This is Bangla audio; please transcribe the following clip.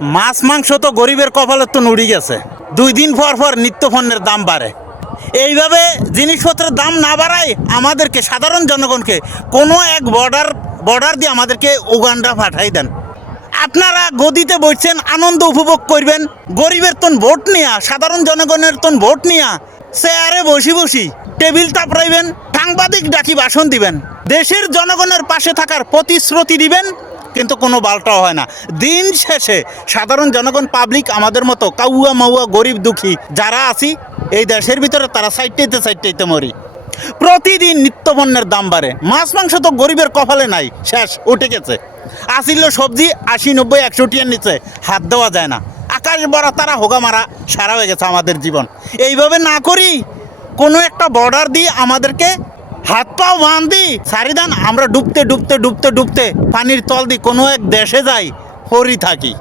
মাছ মাংস তো গরিবের কপালে তো নুড়ি গেছে। 2 দিন পর পর নিত্যপণ্যের দাম বাড়ে। এইভাবে জিনিসপত্রের দাম না বাড়ায় আমাদেরকে, সাধারণ জনগণকে কোনো এক বর্ডার দিয়ে আমাদেরকে উগান্ডা পাঠাই দেন। আপনারা গদিতে বসছেন, আনন্দ উপভোগ করবেন, গরিবের তন ভোট নিয়া, সাধারণ জনগণের তন ভোট নিয়া চেয়ারে বসি টেবিল তাপড়াইবেন, সাংবাদিক ডাকি ভাষণ দিবেন, দেশের জনগণের পাশে থাকার প্রতিশ্রুতি দিবেন, কিন্তু কোনো বালটাও হয় না। দিন শেষে সাধারণ জনগণ, পাবলিক, আমাদের মতো কাউয়া মাউয়া গরিব দুঃখী যারা আছি এই দেশের ভিতরে, তারা সাইডটাইতে মরি। প্রতিদিন নিত্যপণ্যের দাম বাড়ে। মাছ মাংস তো গরিবের কপালে নাই, শেষ, উঠে গেছে। আসিল সবজি 80, 90, 100 টিয়ার নিচে হাত দেওয়া যায় না। আকাশ বড়া তারা হোগা মারা সারা হয়ে গেছে আমাদের জীবন। এইভাবে না করি কোনো একটা বর্ডার দিয়ে আমাদেরকে হাত পাও বাঁধি সারিদান, আমরা ডুবতে পানির তল দিয়ে কোনো এক দেশে যাই, পড়ি থাকি।